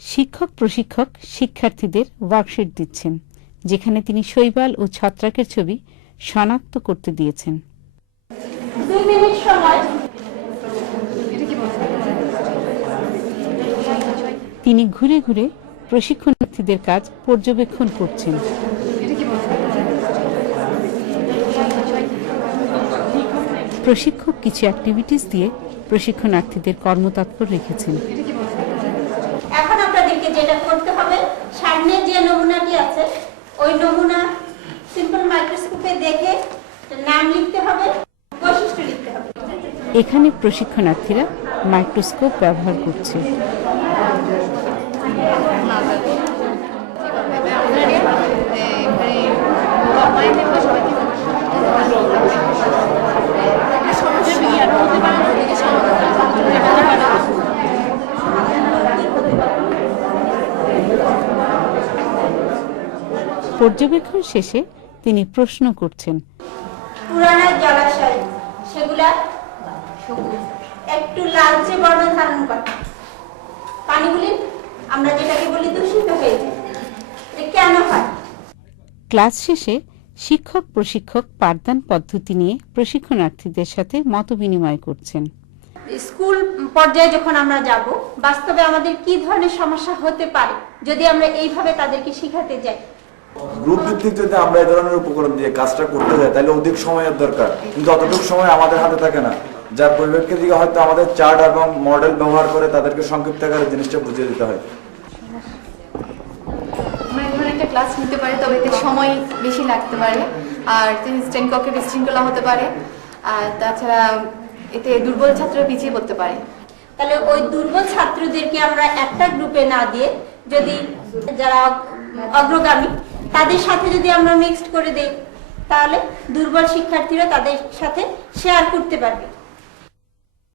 শিক্ষক প্রশিক্ষক শিক্ষার্থীদের ওয়ার্কশিট দিচ্ছেন, যেখানে তিনি শৈবাল ও ছত্রাকের ছবি শনাক্ত করতে দিয়েছেন। 2 মিনিট সময়। তিনি ঘুরে ঘুরে প্রশিক্ষণার্থীদের কাজ পর্যবেক্ষণ করছেন। প্রশিক্ষক কিছু অ্যাক্টিভিটিস দিয়ে প্রশিক্ষণার্থীদের কর্মতৎপর রেখেছেন। এখন আপনাদেরকে যেটা করতে হবে, সামনে যে নমুনাটি আছে ওই নমুনা সিম্পল মাইক্রোস্কোপে দেখে নাম লিখতে হবে, বৈশিষ্ট্য লিখতে হবে। এখানে প্রশিক্ষণার্থীরা মাইক্রোস্কোপ ব্যবহার করছে। পর্যবেক্ষণ শেষে তিনি প্রশ্ন করছেন, পুরানা জলাশয় সেগুলা একটু লালচে বর্ণ ধারণ করে, পানিগুলি আমরা যেটাকে বলি দূষিত হয়েছে, কেন হয়? ক্লাস শেষে শিক্ষক প্রশিক্ষক পাঠদান পদ্ধতি নিয়ে প্রশিক্ষণার্থীদের সাথে মতবিনিময় করছেন। স্কুল পর্যায়ে যখন আমরা যাব, বাস্তবে আমাদের কি ধরনের সমস্যা হতে পারে যদি আমরা এইভাবে তাদেরকে শেখাতে যাই। গ্রুপ ভিত্তিক যদি আমরা এই ধরনের উপকরণ দিয়ে কাজটা করতে যাই তাহলে অধিক সময়ের দরকার, কিন্তু অতটুকু সময় আমাদের হাতে থাকে না, যার পরিপ্রেক্ষিতে দিকে হয়তো আমাদের চার্ট এবং মডেল ব্যবহার করে তাদেরকে সংক্ষিপ্ত আকারে জিনিসটা বুঝিয়ে দিতে হয়। আমরা এই ধরনের একটা ক্লাস নিতে পারি, তবে এতে সময় বেশি লাগতে পারে, আর শ্রেণীকক্ষে বিশৃঙ্খলা হতে পারে, আর তাছাড়া এতে দুর্বল ছাত্র পিছিয়ে পড়তে পারে। তাহলে ওই দুর্বল ছাত্রদেরকে আমরা একটা গ্রুপে না দিয়ে যদি যারা অগ্রগামী তাদের সাথে যদি আমরা মিক্সড করে দেই, তাহলে দুর্বল শিক্ষার্থীরা তাদের সাথে শেয়ার করতে পারবে।